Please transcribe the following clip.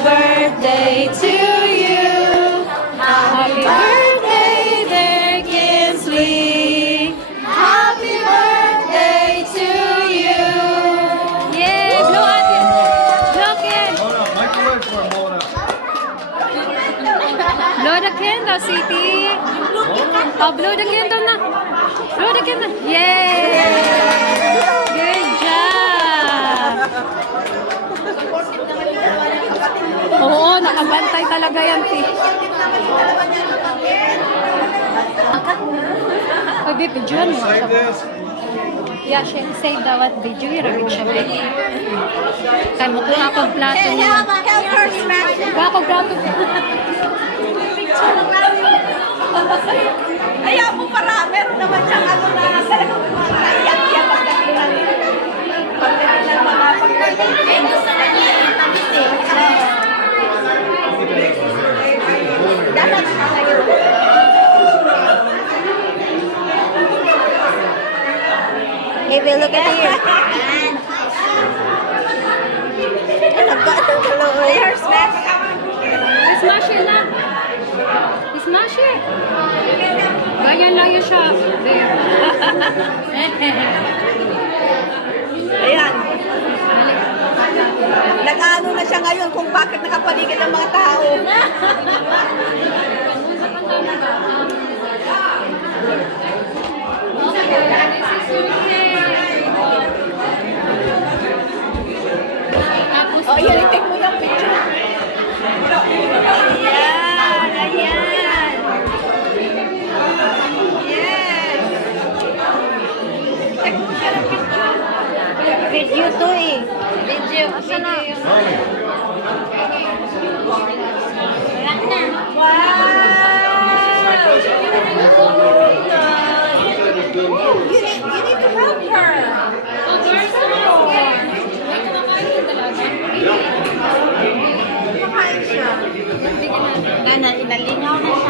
birthday to you. Happy birthday, dear Kinsley. Happy birthday to you. Yay! Blow at it. Blow it. Mona, microwave for Mona. Blow the candle, City. Oh, blow the candle na. Blow the candle. Yay! Good job. Oo, nakabantay talaga yan, Ti. Oh, di, videoan mo. Save this. Yeah, siya, save dawat video. Iragin siya, baby. Kaya mo kung akong plato niya. Kung akong plato. Ayaw mo para, meron naman siyang ano na talagang yak-yak pagdatingan. Pagdatingan mga pagdatingan. Eh, gusto na niya itamis eh. Dapat na kayo. Baby, look at here. Hair smash. Smash it lang. Smash it. Ganyan lang yun siya. There. Ayan. Nag-ano na siya ngayon kung bakit nakapaligid ang mga tao. Oh, ayan, i-take mo yung picture. Ayan, ayan. Yes. Take mo siya ng picture. Video to eh. Video. Asa na? Mommy. Wala na. You need to help her. Kumakain siya. Gana, inalingaw na siya.